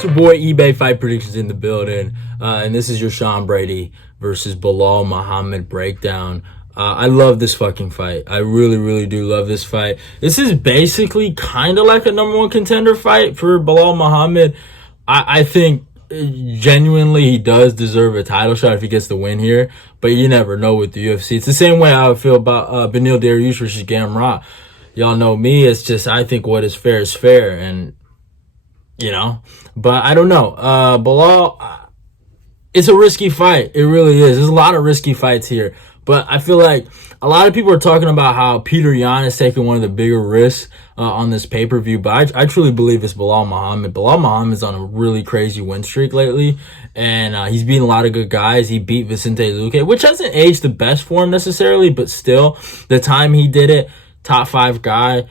It's your boy eBay Fight Predictions in the building, and this is your Sean Brady versus Belal Muhammad breakdown. I love this fucking fight. I really, really do love this fight. This is basically kind of like a number one contender fight for Belal Muhammad. I think genuinely he does deserve a title shot if he gets the win here, but you never know with the UFC. It's the same way I would feel about Beneil Dariush versus Gamrot. Y'all know me. It's just I think what is fair, and but I don't know. Belal, it's a risky fight. It really is. There's a lot of risky fights here. But I feel like a lot of people are talking about how Peter Yan is taking one of the bigger risks on this pay-per-view. But I truly believe it's Belal Muhammad. Belal Muhammad's on a really crazy win streak lately. And he's beaten a lot of good guys. He beat Vicente Luque, which hasn't aged the best for him necessarily. But still, the time he did it, top 5 guy.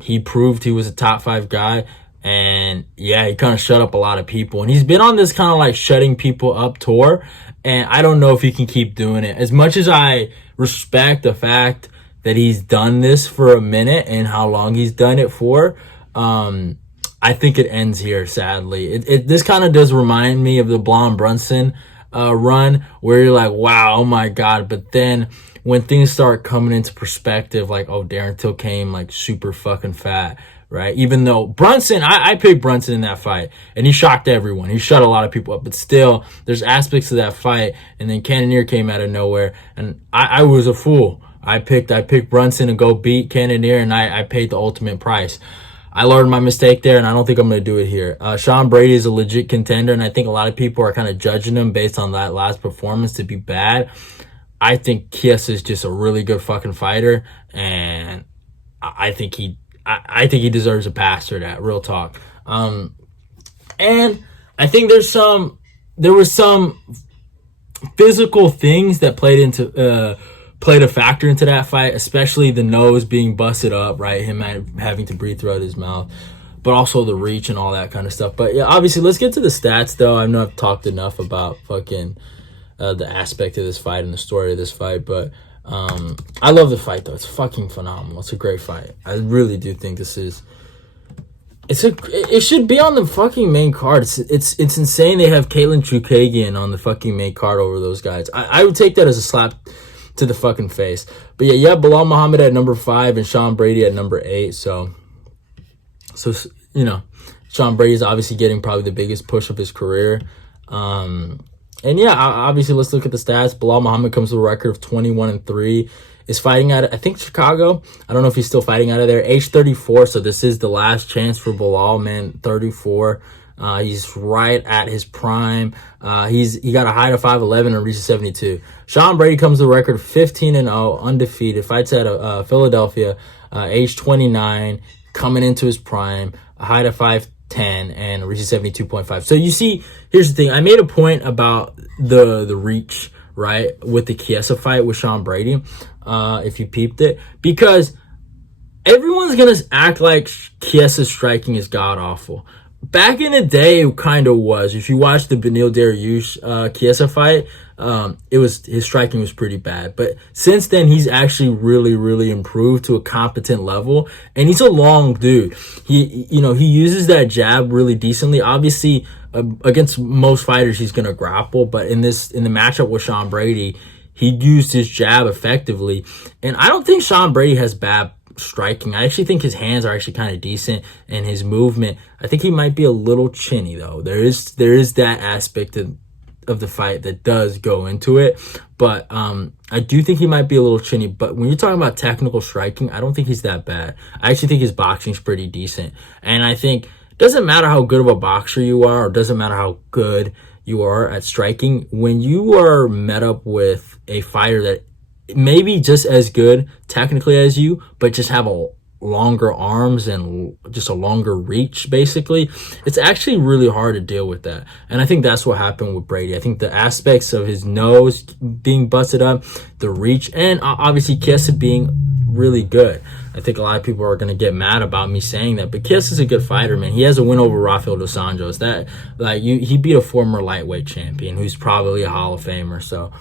He proved he was a top 5 guy. And yeah, he kind of shut up a lot of people. And he's been on this kind of like shutting people up tour. And I don't know if he can keep doing it. As much as I respect the fact that he's done this for a minute and how long he's done it for, I think it ends here, sadly. This kind of does remind me of the Blonde Brunson run where you're like, wow, oh my God. But then when things start coming into perspective, like, oh, Darren Till came like super fucking fat. Right? Even though Brunson, I picked Brunson in that fight, and he shocked everyone. He shut a lot of people up, but still, there's aspects of that fight, and then Cannonier came out of nowhere, and I was a fool. I picked Brunson to go beat Cannonier, and I paid the ultimate price. I learned my mistake there, and I don't think I'm going to do it here. Sean Brady is a legit contender, and I think a lot of people are kind of judging him based on that last performance to be bad. I think Chiesa is just a really good fucking fighter, and I think he deserves a pass for that, real talk. And I think there were some physical things that played a factor into that fight, especially the nose being busted up, right? Him having to breathe throughout his mouth, but also the reach and all that kind of stuff. But yeah, obviously, let's get to the stats, though. I know I've talked enough about fucking the aspect of this fight and the story of this fight, but I love the fight, though. It's fucking phenomenal. It's a great fight. I really do think it should be on the fucking main card. It's insane they have Caitlin Chukagian on the fucking main card over those guys. I would take that as a slap to the fucking face. But yeah, Belal Muhammad at number 5 and Sean Brady at number 8. So Sean Brady's obviously getting probably the biggest push of his career. And yeah, obviously, let's look at the stats. Belal Muhammad comes with a record of 21-3. Is fighting out of, I think, Chicago. I don't know if he's still fighting out of there. Age 34, so this is the last chance for Belal, man. 34. He's right at his prime. He got a height of 5'11 and reaches 72. Sean Brady comes with a record of 15-0, undefeated. Fights out of Philadelphia, age 29, coming into his prime. A height of 5'10 and reaches 72.5. So you see, here's the thing. I made a point about the reach, right, with the Chiesa fight with Sean Brady, if you peeped it, because everyone's going to act like Chiesa's striking is god-awful. Back in the day, it kind of was. If you watch the Beneil Dariush Chiesa fight, his striking was pretty bad. But since then, he's actually really, really improved to a competent level. And he's a long dude. He uses that jab really decently. Obviously, against most fighters, he's going to grapple. But in the matchup with Sean Brady, he used his jab effectively. And I don't think Sean Brady has bad striking. I actually think his hands are actually kind of decent, and his movement, I think he might be a little chinny, though. There is that aspect of the fight that does go into it, but I do think he might be a little chinny. But when you're talking about technical striking, I don't think he's that bad. I actually think his boxing's pretty decent, and I think it doesn't matter how good of a boxer you are, or doesn't matter how good you are at striking, when you are met up with a fighter that maybe just as good technically as you, but just have a longer arms and just a longer reach, basically, it's actually really hard to deal with that. And I think that's what happened with Brady. I think the aspects of his nose being busted up, the reach, and obviously Chiesa being really good. I think a lot of people are going to get mad about me saying that, but Chiesa's a good fighter, man. He has a win over Rafael dos Anjos. He beat a former lightweight champion who's probably a Hall of Famer. So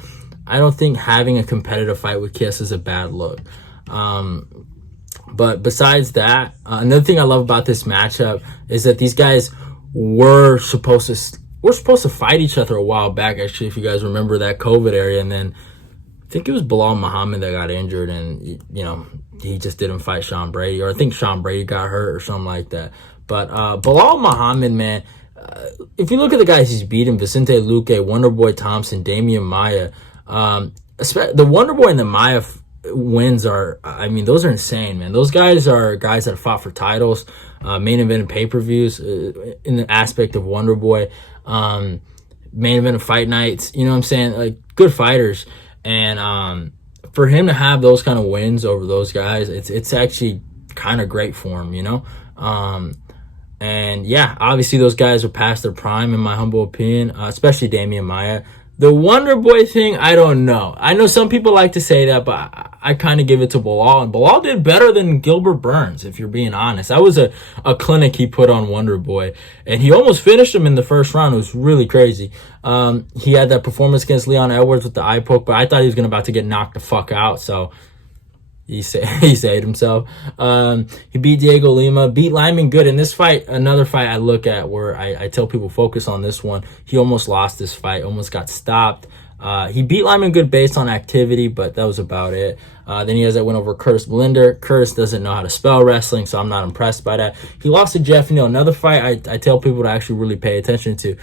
I don't think having a competitive fight with Chiesa is a bad look. But besides that, another thing I love about this matchup is that these guys we're supposed to fight each other a while back, actually, if you guys remember that COVID area. And then I think it was Belal Muhammad that got injured, and he just didn't fight Sean Brady, or I think Sean Brady got hurt or something like that. But Belal Muhammad, man, if you look at the guys he's beaten, Vicente Luque, Wonderboy Thompson, Damian Maia, the Wonderboy and the Maia wins are, I mean, those are insane, man. Those guys are guys that fought for titles, main event and pay-per-views, in the aspect of Wonderboy, main event and fight nights, you know what I'm saying? Like, good fighters. And for him to have those kind of wins over those guys, it's actually kind of great for him, and yeah, obviously those guys are past their prime, in my humble opinion, especially Damian Maia. The Wonder Boy thing, I don't know. I know some people like to say that, but I kind of give it to Belal. And Belal did better than Gilbert Burns, if you're being honest. That was a clinic he put on Wonder Boy. And he almost finished him in the first round. It was really crazy. He had that performance against Leon Edwards with the eye poke, but I thought he was about to get knocked the fuck out. So he saved himself. He beat Diego Lima, beat Lyman Good. In this fight, another fight I look at where I tell people focus on this one. He almost lost this fight, almost got stopped. He beat Lyman Good based on activity, but that was about it. Then he has that win over Curtis Blinder. Curtis doesn't know how to spell wrestling, so I'm not impressed by that. He lost to Jeff Neal. Another fight I tell people to actually really pay attention to.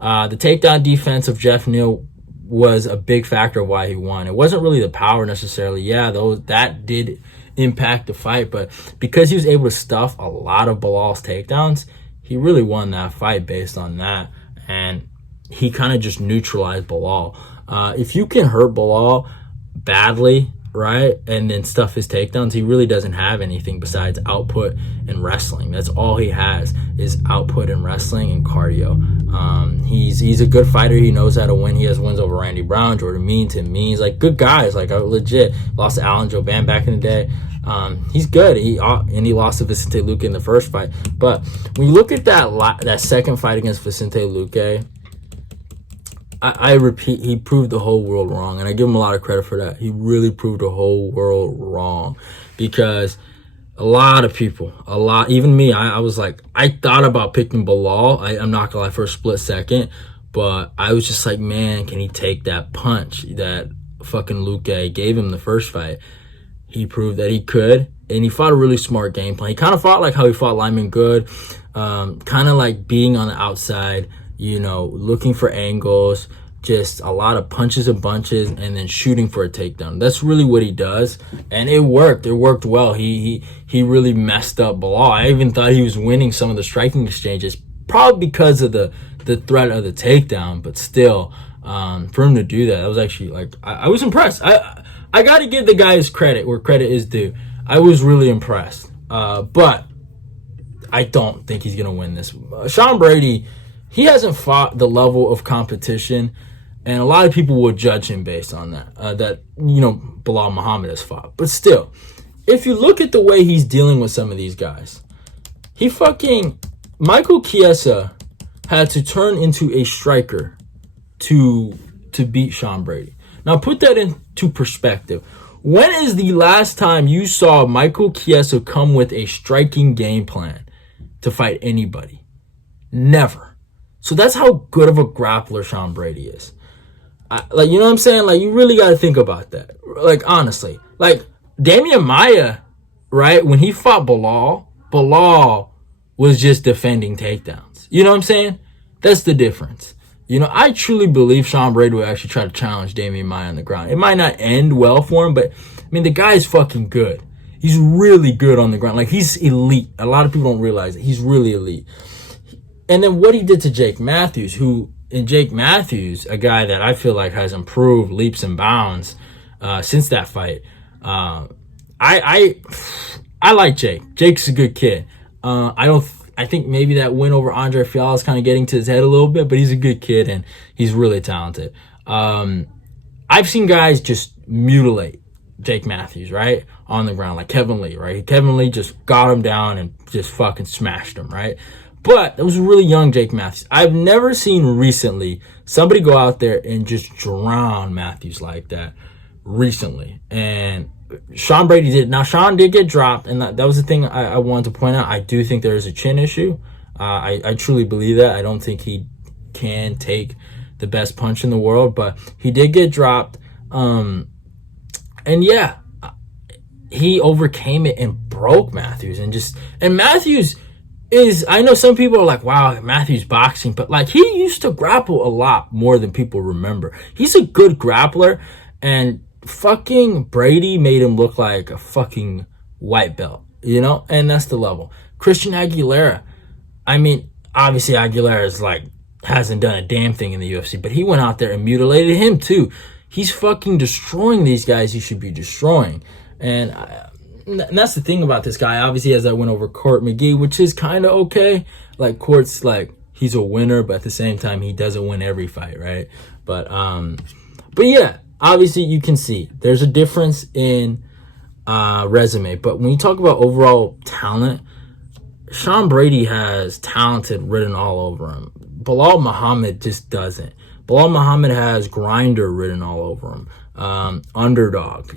The takedown defense of Jeff Neal was a big factor of why he won. It wasn't really the power necessarily. Yeah, that did impact the fight, but because he was able to stuff a lot of Belal's takedowns, he really won that fight based on that, and he kind of just neutralized Belal. If you can hurt Belal badly, right, and then stuff his takedowns, he really doesn't have anything besides output and wrestling. That's all he has, is output and wrestling and cardio. He's a good fighter. He knows how to win. He has wins over Randy Brown, Jordan Means, Tim Means, like good guys. Like legit lost to Alan Jovan back in the day. He's good. He lost to Vicente Luque in the first fight. But when you look at that second fight against Vicente Luque, I repeat, he proved the whole world wrong, and I give him a lot of credit for that. He really proved the whole world wrong, because a lot of people, even me, I was like, I thought about picking Belal. I'm not gonna lie, for a split second, but I was just like, man, can he take that punch that fucking Luque gave him the first fight? He proved that he could, and he fought a really smart game plan. He kind of fought like how he fought Lyman Good, kind of like being on the outside, looking for angles, just a lot of punches and bunches, and then shooting for a takedown. That's really what he does, and it worked. It worked well. He really messed up Belal. I even thought he was winning some of the striking exchanges, probably because of the threat of the takedown, but still, for him to do that was actually, like, I was impressed. I got to give the guy his credit where credit is due. I was really impressed, but I don't think he's going to win this. Sean Brady, he hasn't fought the level of competition, and a lot of people will judge him based on that, Belal Muhammad has fought. But still, if you look at the way he's dealing with some of these guys, Michael Chiesa had to turn into a striker to beat Sean Brady. Now put that into perspective. When is the last time you saw Michael Chiesa come with a striking game plan to fight anybody? Never. So that's how good of a grappler Sean Brady is. You know what I'm saying? Like, you really got to think about that. Like, honestly. Like, Damian Maia, right? When he fought Belal was just defending takedowns. You know what I'm saying? That's the difference. I truly believe Sean Brady will actually try to challenge Damian Maia on the ground. It might not end well for him, but, I mean, the guy is fucking good. He's really good on the ground. Like, he's elite. A lot of people don't realize it. He's really elite. And then what he did to Jake Matthews, Jake Matthews, a guy that I feel like has improved leaps and bounds since that fight. I like Jake. Jake's a good kid. I think maybe that win over Andre Fiala is kind of getting to his head a little bit, but he's a good kid and he's really talented. I've seen guys just mutilate Jake Matthews, right, on the ground, like Kevin Lee, right? Kevin Lee just got him down and just fucking smashed him, right? But it was a really young Jake Matthews. I've never seen recently somebody go out there and just drown Matthews like that recently. And Sean Brady did. Now, Sean did get dropped, and that was the thing I wanted to point out. I do think there is a chin issue. I truly believe that. I don't think he can take the best punch in the world, but he did get dropped. And yeah, he overcame it and broke Matthews, and Matthews is, I know some people are like, wow, Matthews boxing, but like, he used to grapple a lot more than people remember. He's a good grappler, and fucking Brady made him look like a fucking white belt, and that's the level. Christian Aguilera, I mean, obviously Aguilera is like, hasn't done a damn thing in the UFC, but he went out there and mutilated him too. He's fucking destroying these guys he should be destroying. And that's the thing about this guy. Obviously, as I went over Court McGee, which is kind of okay. Like, Court's like, he's a winner, but at the same time, he doesn't win every fight, right? But yeah, obviously you can see there's a difference in resume. But when you talk about overall talent, Sean Brady has talented written all over him. Belal Muhammad just doesn't. Belal Muhammad has grinder written all over him. Underdog,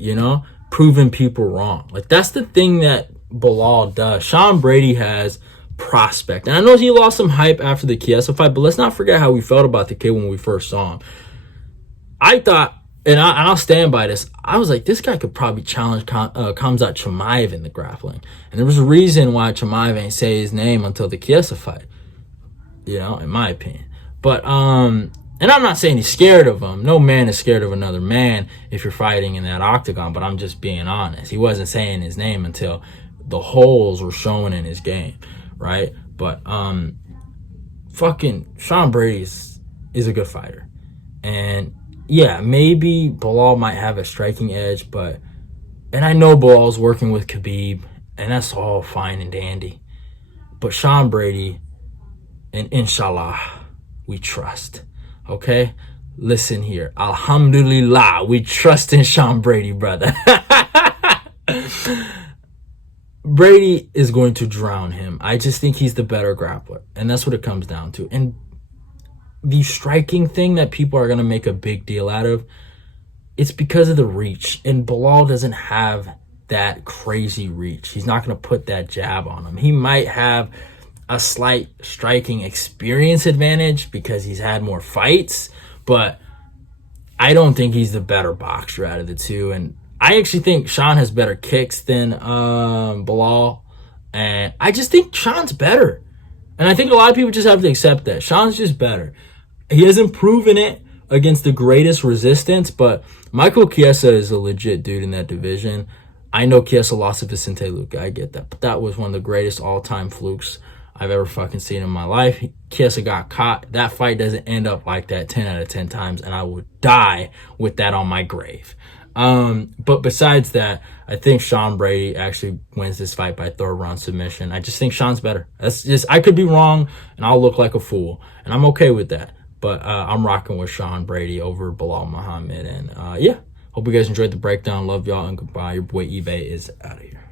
proving people wrong. Like, that's the thing that Belal does. Sean Brady has prospect. And I know he lost some hype after the Chiesa fight, but let's not forget how we felt about the kid when we first saw him. I thought, and I'll stand by this, I was like, this guy could probably challenge Khamzat Chimaev in the grappling. And there was a reason why Chimaev ain't say his name until the Chiesa fight, in my opinion. But, and I'm not saying he's scared of him. No man is scared of another man if you're fighting in that octagon, but I'm just being honest. He wasn't saying his name until the holes were showing in his game, right? But fucking Sean Brady is a good fighter. And yeah, maybe Belal might have a striking edge, and I know Belal's working with Khabib, and that's all fine and dandy. But Sean Brady, and inshallah, we trust. Okay? Listen here. Alhamdulillah. We trust in Sean Brady, brother. Brady is going to drown him. I just think he's the better grappler. And that's what it comes down to. And the striking thing that people are going to make a big deal out of, it's because of the reach. And Belal doesn't have that crazy reach. He's not going to put that jab on him. He might have a slight striking experience advantage because he's had more fights, but I don't think he's the better boxer out of the two. And I actually think Sean has better kicks than Belal, and I just think Sean's better. And I think a lot of people just have to accept that. Sean's just better. He hasn't proven it against the greatest resistance, but Michael Chiesa is a legit dude in that division. I know Chiesa lost to Vicente Luque. I get that. But that was one of the greatest all-time flukes I've ever fucking seen in my life. Chiesa got caught. That fight doesn't end up like that 10 out of 10 times, and I would die with that on my grave. But besides that, I think Sean Brady actually wins this fight by third round submission. I just think Sean's better. That's just, I could be wrong, and I'll look like a fool, and I'm okay with that. But I'm rocking with Sean Brady over Belal Muhammad. And yeah, hope you guys enjoyed the breakdown. Love y'all, and goodbye. Your boy eBay is out of here.